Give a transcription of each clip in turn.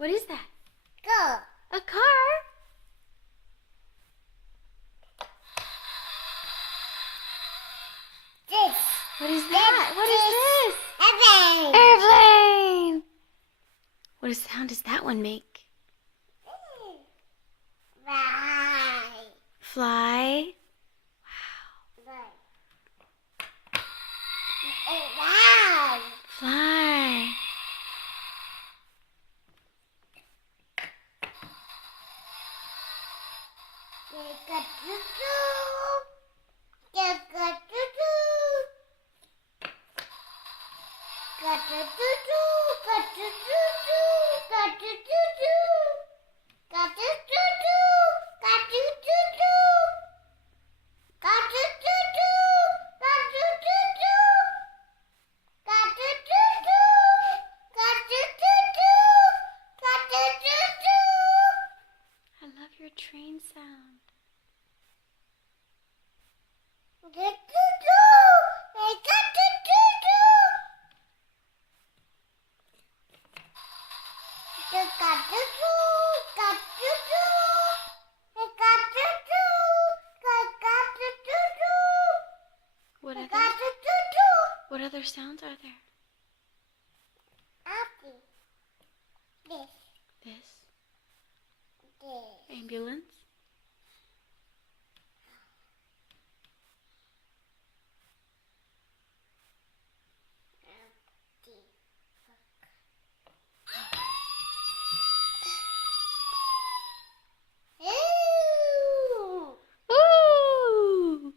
What is that? Go. A car? This. What is that? What is this? Airplane. Airplane! What sound does that one make? Fly. Fly? Wow. Fly. I love your train sound. What other sounds are there? This? Ambulance? Ooh!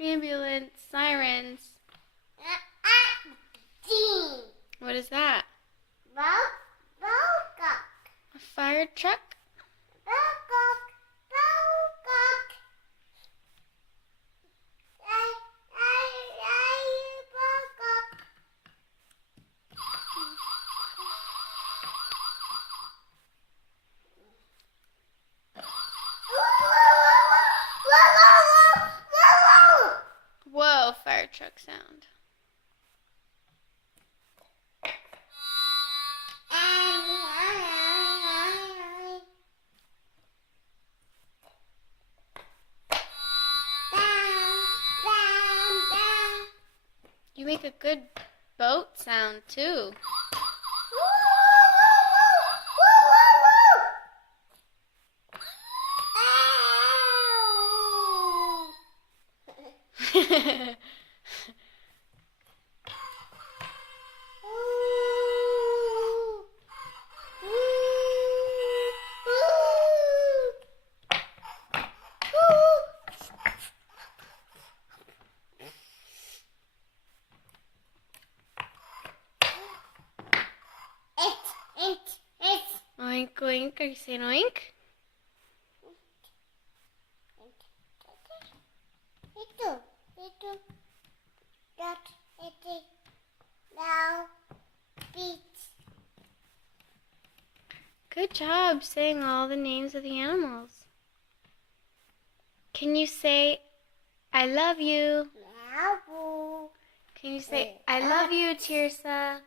Ambulance, sirens. What is that? A fire truck? Whoa, fire truck sound. You make a good boat sound too. Oink, oink. Are you saying oink? Good job saying all the names of the animals. Can you say, I love you? Can you say, I love you, Tirsa?